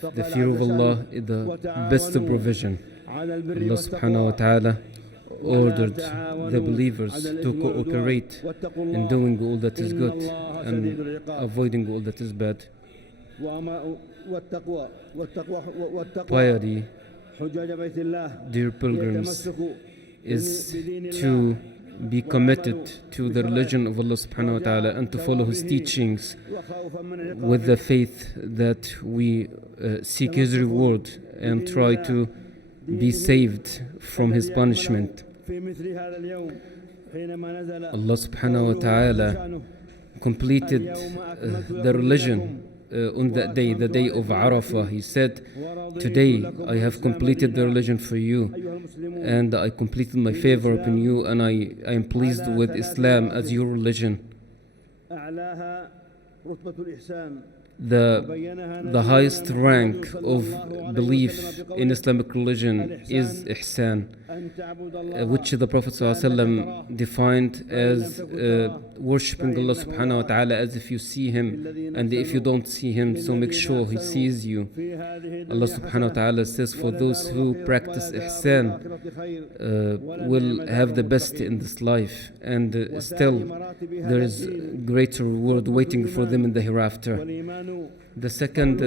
The fear of Allah is the best provision. Allah subhanahu wa ta'ala ordered the believers to cooperate in doing all that is good and avoiding all that is bad. Piety, dear pilgrims, is to be committed to the religion of Allah subhanahu wa ta'ala and to follow His teachings with the faith that we seek His reward and try to be saved from His punishment. Allah subhanahu wa ta'ala completed the religion on that day, the day of Arafah. He said, "Today I have completed the religion for you, and I completed my favor upon you, and I am pleased with Islam as your religion." The highest rank of belief in Islamic religion is ihsan, which the Prophet ﷺ defined as worshipping Allah subhanahu wa ta'ala as if you see Him, and if you don't see Him, so make sure He sees you. Allah subhanahu wa ta'ala says, for those who practice ihsan will have the best in this life, and still there is greater reward waiting for them in the hereafter. The second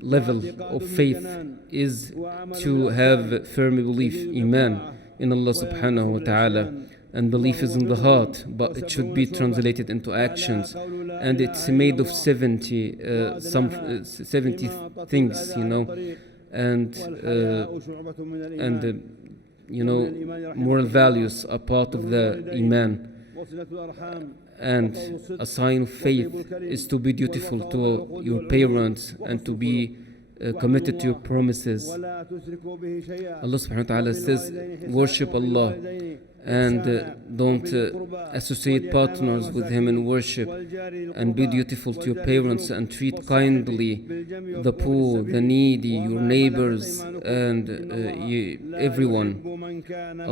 level of faith is to have firm belief, iman, in Allah subhanahu wa ta'ala. And belief is in the heart, but it should be translated into actions. And it's made of 70 things, you know. And moral values are part of the iman. And a sign of faith is to be dutiful to your parents and to be committed to your promises. Allah subhanahu wa ta'ala says, worship Allah and don't associate partners with Him in worship, and be dutiful to your parents and treat kindly the poor, the needy, your neighbors, and everyone.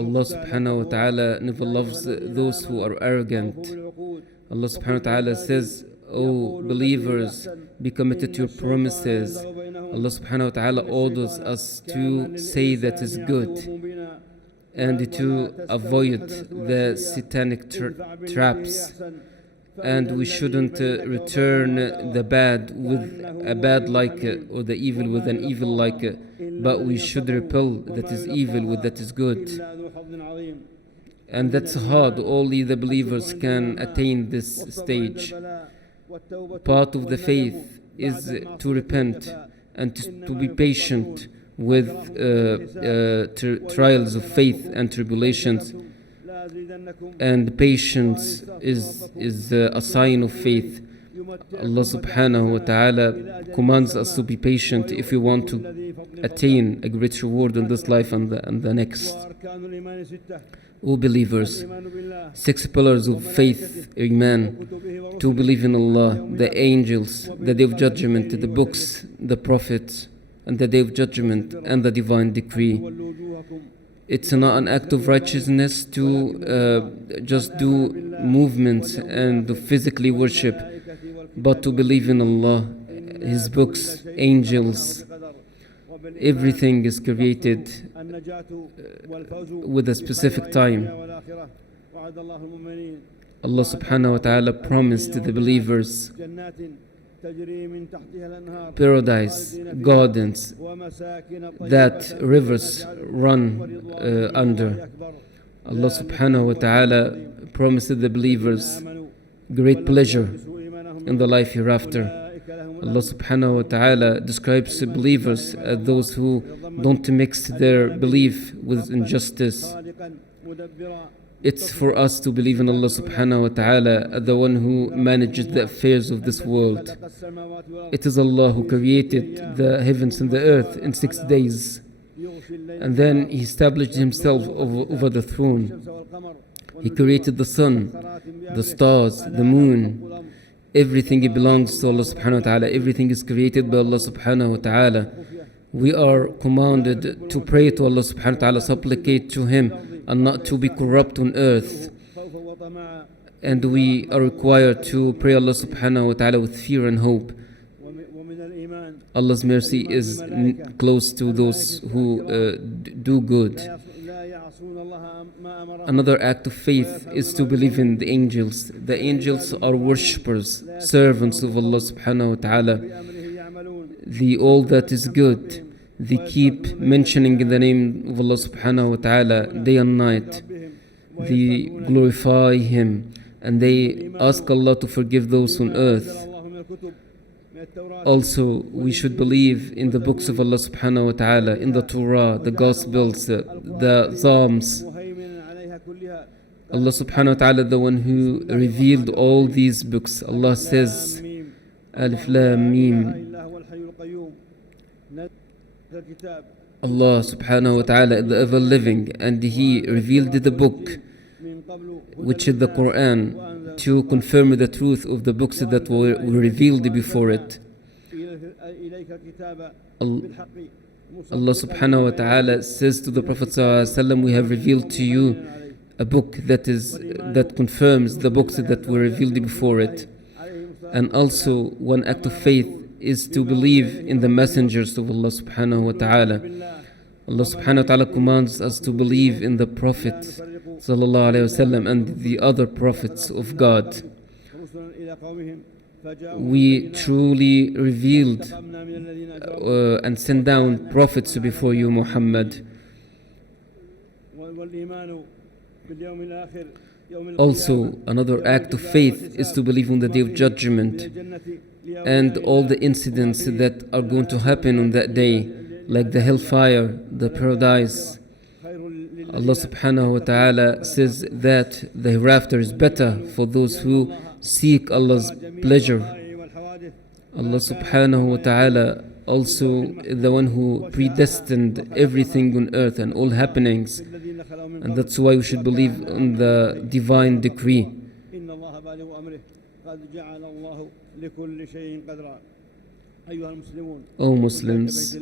Allah subhanahu wa ta'ala never loves those who are arrogant. Allah subhanahu wa ta'ala says, O believers, be committed to your promises. Allah subhanahu wa ta'ala orders us to say that is good and to avoid the satanic traps. And we shouldn't return the bad with a bad like or the evil with an evil like, but we should repel that is evil with that is good. And that's hard. Only the believers can attain this stage. Part of the faith is to repent and to be patient with trials of faith and tribulations. And patience is a sign of faith. Allah subhanahu wa ta'ala commands us to be patient if we want to attain a great reward in this life and the next. O believers, 6 pillars of faith, Iman: to believe in Allah, the angels, the Day of Judgment, the books, the prophets, and the Day of Judgment, and the divine decree. It's not an act of righteousness to just do movements and to physically worship, but to believe in Allah, His books, angels. Everything is created with a specific time. Allah subhanahu wa ta'ala promised the believers paradise, gardens, that rivers run under. Allah subhanahu wa ta'ala promised the believers great pleasure in the life hereafter. Allah subhanahu wa ta'ala describes the believers as those who don't mix their belief with injustice. It's for us to believe in Allah subhanahu wa ta'ala as the one who manages the affairs of this world. It is Allah who created the heavens and the earth in 6 days, and then He established Himself over the throne. He created the sun, the stars, the moon. Everything belongs to Allah subhanahu wa ta'ala. Everything is created by Allah subhanahu wa ta'ala. We are commanded to pray to Allah subhanahu wa ta'ala, supplicate to Him, and not to be corrupt on earth. and we are required to pray Allah subhanahu wa ta'ala with fear and hope. Allah's mercy is close to those who do good. Another act of faith is to believe in the angels. The angels are worshippers, servants of Allah subhanahu wa ta'ala. All that is good, they keep mentioning the name of Allah subhanahu wa ta'ala day and night. They glorify Him and they ask Allah to forgive those on earth. Also, we should believe in the books of Allah subhanahu wa ta'ala, in the Torah, the Gospels, the Psalms. Allah subhanahu wa ta'ala, the one who revealed all these books. Allah says, Alif Lam Mim. Allah subhanahu wa ta'ala is the ever living, and He revealed the book, which is the Quran, to confirm the truth of the books that were revealed before it. Allah subhanahu wa ta'ala says to the Prophet sallallahu alaihi wasallam, we have revealed to you a book that confirms the books that were revealed before it. And also one act of faith is to believe in the messengers of Allah subhanahu wa ta'ala. Allah subhanahu wa ta'ala commands us to believe in the Prophet sallallahu alaihi wasallam and the other prophets of God. We truly revealed and sent down prophets before you, Muhammad. Also, another act of faith is to believe on the Day of Judgment and all the incidents that are going to happen on that day, like the hellfire, the paradise. Allah subhanahu wa ta'ala says that the hereafter is better for those who seek Allah's pleasure. Allah subhanahu wa ta'ala also is the one who predestined everything on earth and all happenings, and that's why we should believe in the divine decree. O Muslims,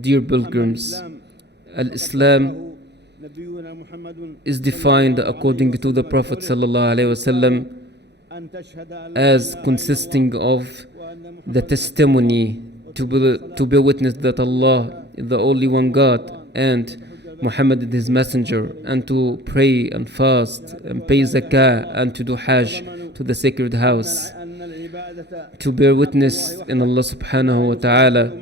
dear pilgrims, Al-Islam is defined according to the Prophet ﷺ as consisting of the testimony to be witness that Allah is the only one God and Muhammad is His messenger, and to pray and fast and pay zakah and to do Hajj to the sacred house, to bear witness in Allah subhanahu wa ta'ala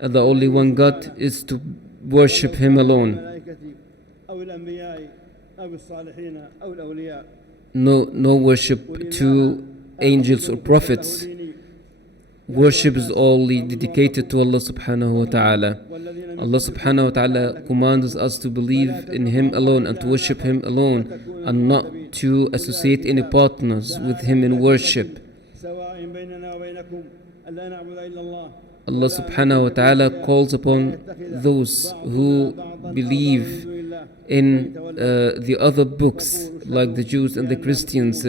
as the only one God is to worship Him alone. No worship to angels or prophets. Worship is only dedicated to Allah subhanahu wa ta'ala. Allah subhanahu wa ta'ala commands us to believe in Him alone and to worship Him alone and not to associate any partners with Him in worship. Allah subhanahu wa ta'ala calls upon those who believe in the other books, like the Jews and the Christians,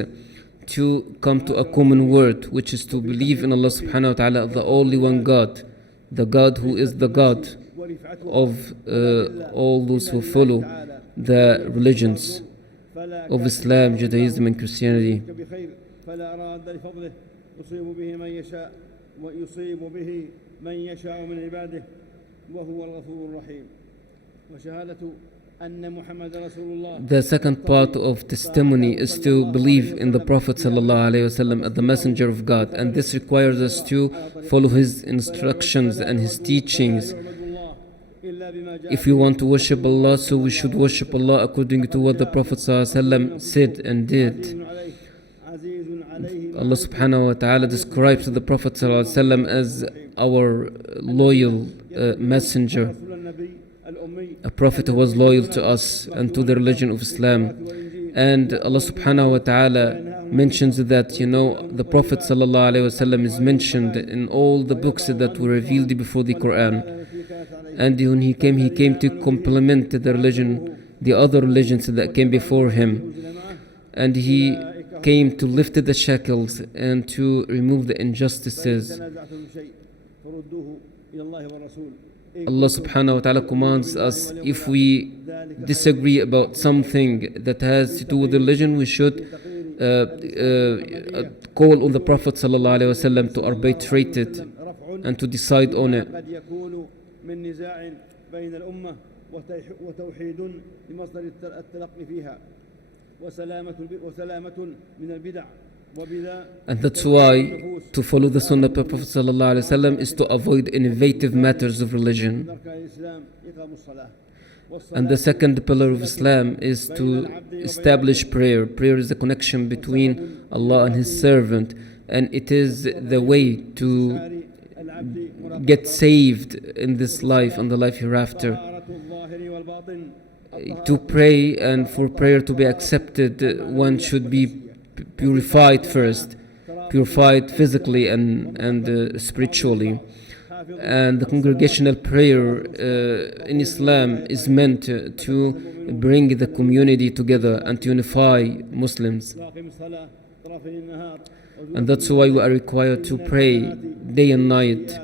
to come to a common word, which is to believe in Allah subhanahu wa ta'ala, the only one God, the God who is the God of all those who follow the religions of Islam, Judaism and Christianity. The second part of testimony is to believe in the Prophet ﷺ as the messenger of God, and this requires us to follow his instructions and his teachings. If we want to worship Allah, so we should worship Allah according to what the Prophet ﷺ said and did. Allah subhanahu wa ta'ala describes the Prophet ﷺ as our loyal messenger, a prophet who was loyal to us and to the religion of Islam. And Allah subhanahu wa ta'ala mentions that, the Prophet sallallahu alaihi wasallam is mentioned in all the books that were revealed before the Quran. And when he came to complement the religion, the other religions that came before him. And he came to lift the shackles and to remove the injustices. Allah subhanahu wa ta'ala commands us, if we disagree about something that has to do with religion, we should call on the Prophet sallallahu alaihi wasallam to arbitrate it and to decide on it. And that's why to follow the Sunnah of the Prophet ﷺ is to avoid innovative matters of religion. And the second pillar of Islam is to establish prayer. Prayer is the connection between Allah and His servant, and it is the way to get saved in this life and the life hereafter. To pray and for prayer to be accepted, one should be purified first, purified physically and spiritually. And the congregational prayer in Islam is meant to bring the community together and to unify Muslims. And that's why we are required to pray day and night,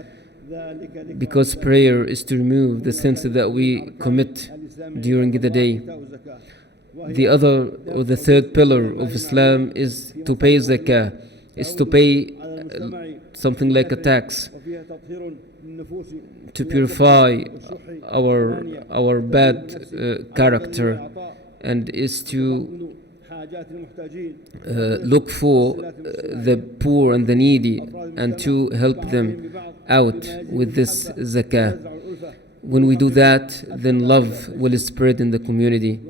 because prayer is to remove the sins that we commit during the day. The other or the third pillar of Islam is to pay zakah, is to pay something like a tax, to purify our bad character, and is to look for the poor and the needy and to help them out with this zakah. When we do that, then love will spread in the community.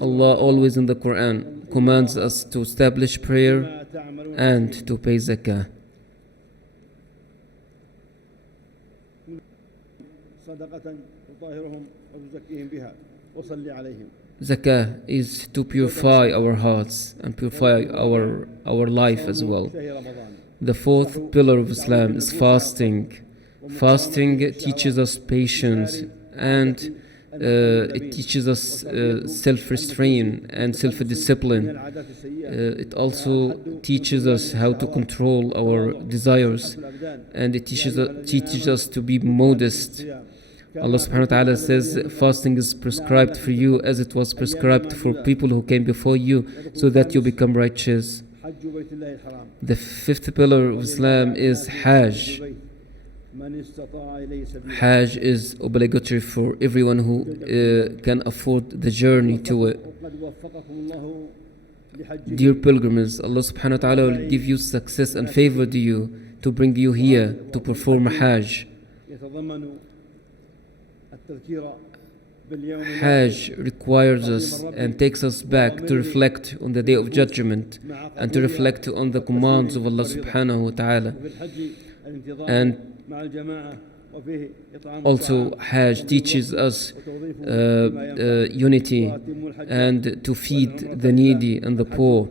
Allah always in the Quran commands us to establish prayer and to pay zakah. Zakah is to purify our hearts and purify our life as well. The fourth pillar of Islam is fasting. Fasting teaches us patience, and it teaches us self-restraint and self-discipline. It also teaches us how to control our desires, and it teaches us to be modest. Allah subhanahu wa ta'ala says fasting is prescribed for you as it was prescribed for people who came before you, so that you become righteous. The fifth pillar of Islam is Hajj. Hajj is obligatory for everyone who can afford the journey to it. Dear pilgrims, Allah subhanahu wa ta'ala will give you success and favor to you to bring you here to perform Hajj. Hajj requires us and takes us back to reflect on the Day of Judgment and to reflect on the commands of Allah subhanahu wa ta'ala. And also Hajj teaches us unity and to feed the needy and the poor.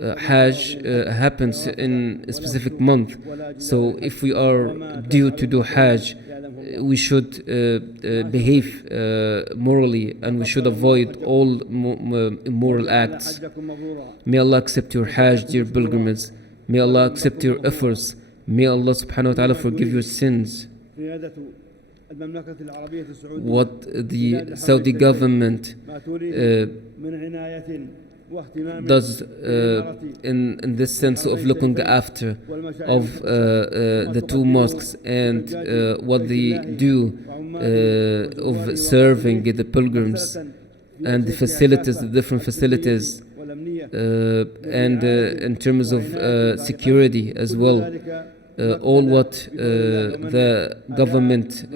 Hajj happens in a specific month, so if we are due to do Hajj, we should behave morally, and we should avoid all immoral acts. May Allah accept your Hajj, dear pilgrims. May Allah accept your efforts. May Allah subhanahu wa ta'ala forgive your sins. What the Saudi government does in this sense of looking after of the two mosques, and what they do of serving the pilgrims and the facilities, the different facilities, and in terms of security as well. All what the government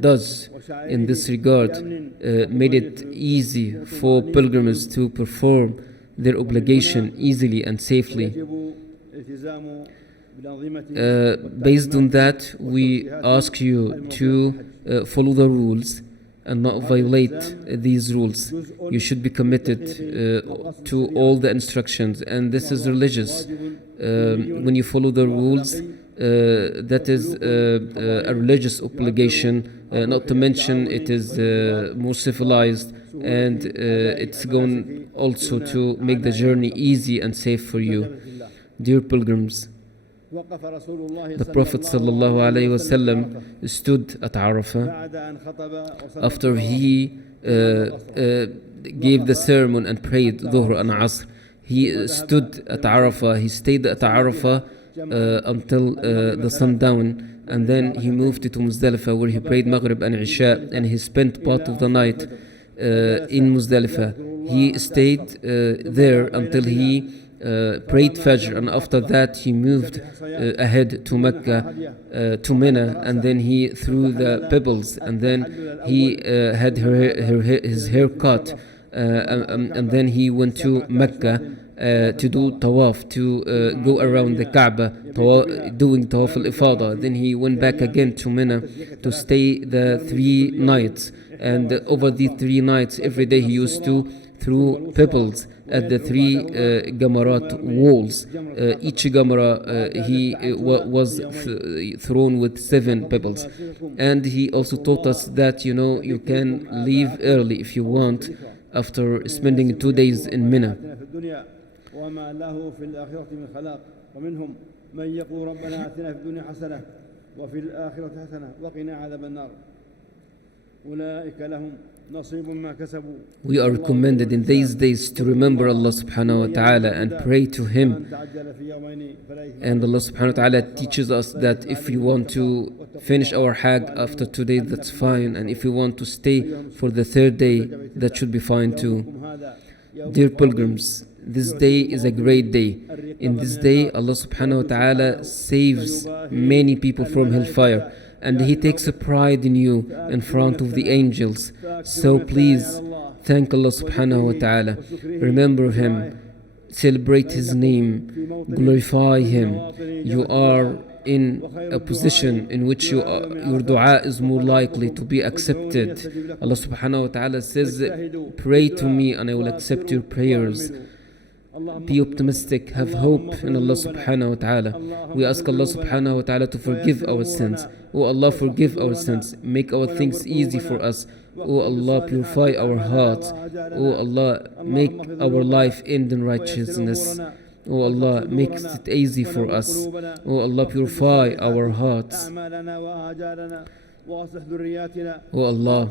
does in this regard made it easy for pilgrims to perform their obligation easily and safely. Based on that, we ask you to follow the rules and not violate these rules. You should be committed to all the instructions, and this is religious. When you follow the rules, that is a religious obligation, not to mention it is more civilized, and it's going also to make the journey easy and safe for you. Dear pilgrims, the Prophet ﷺ stood at Arafah after he gave the sermon and prayed Dhuhr and Asr. He stood at Arafah, he stayed at Arafah until the sundown, and then he moved to Muzdalifah where he prayed Maghrib and Isha, and he spent part of the night in Muzdalifah. He stayed there until he prayed Fajr, and after that he moved ahead to Mecca, to Mina, and then he threw the pebbles, and then he had his hair cut, and then he went to Mecca to do tawaf, to go around the Kaaba, doing tawaf al-ifada. Then he went back again to Mina to stay the 3 nights, and over the 3 nights every day he used to throw pebbles at the 3 Gamarat walls. Each Gamara was thrown with 7 pebbles. And he also taught us that you can leave early if you want after spending 2 days in Mina. We are recommended in these days to remember Allah subhanahu wa ta'ala and pray to Him. And Allah subhanahu wa ta'ala teaches us that if we want to finish our Hajj after 2 days, that's fine. And if we want to stay for the 3rd day, that should be fine too. Dear pilgrims, this day is a great day. In this day, Allah subhanahu wa ta'ala saves many people from hellfire, and He takes a pride in you in front of the angels. So please thank Allah subhanahu wa ta'ala, remember Him, celebrate His name, glorify Him. You are in a position in which your dua is more likely to be accepted. Allah subhanahu wa ta'ala says, pray to me and I will accept your prayers. Be optimistic, have hope in Allah subhanahu wa ta'ala. We ask Allah subhanahu wa ta'ala to forgive our sins. Oh Allah, forgive our sins, make our things easy for us. Oh Allah, purify our hearts. Oh Allah, make our life end in righteousness. Oh Allah, make it easy for us. Oh Allah, purify our hearts. Oh Allah,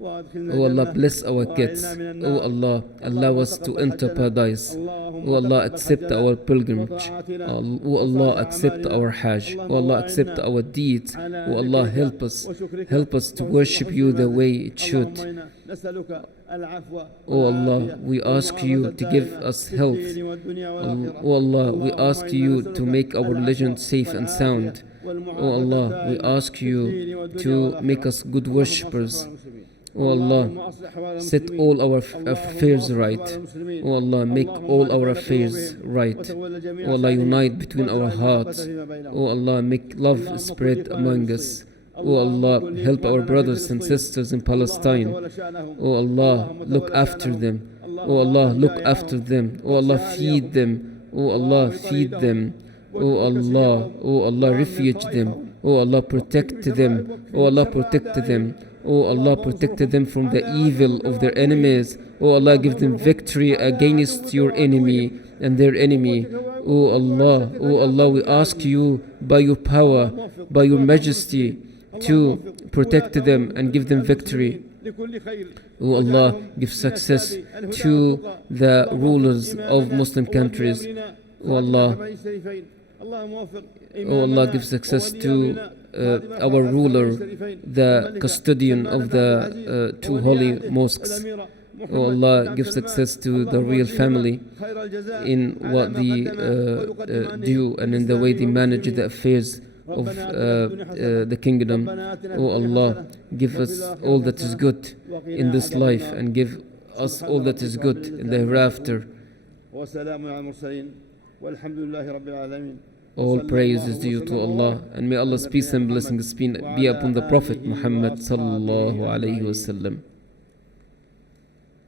Oh Allah, bless our kids. Oh Allah, allow us to enter paradise. Oh Allah, accept our pilgrimage. Oh Allah, accept our Hajj. Oh Allah, accept our deeds. Oh Allah, help us to worship you the way it should. Oh Allah, we ask you to give us health. Oh Allah, we ask you to make our religion safe and sound. Oh Allah, we ask you to make us good worshippers. Oh Allah, set all our affairs right. Oh Allah, make all our affairs right. Oh Allah, unite between our hearts. Oh Allah, make love spread among us. Oh Allah, help our brothers and sisters in Palestine. Oh Allah, look after them. Oh Allah, look after them. Oh Allah, feed them. Oh Allah, feed them. Oh Allah, refuge them. Oh Allah, protect them. Oh Allah, protect them. Oh Allah, protect them from the evil of their enemies. Oh Allah, give them victory against your enemy and their enemy. Oh Allah, we ask you by your power, by your majesty, to protect them and give them victory. Oh Allah, give success to the rulers of Muslim countries. Oh Allah, give success to our ruler, the custodian of the 2 holy mosques. Oh Allah, give success to the royal family in what they do and in the way they manage the affairs of the kingdom. Oh Allah, give us all that is good in this life and give us all that is good in the hereafter. All praise is due to Allah, and may Allah's peace and blessings be upon the Prophet Muhammad sallallahu alayhi wa sallam.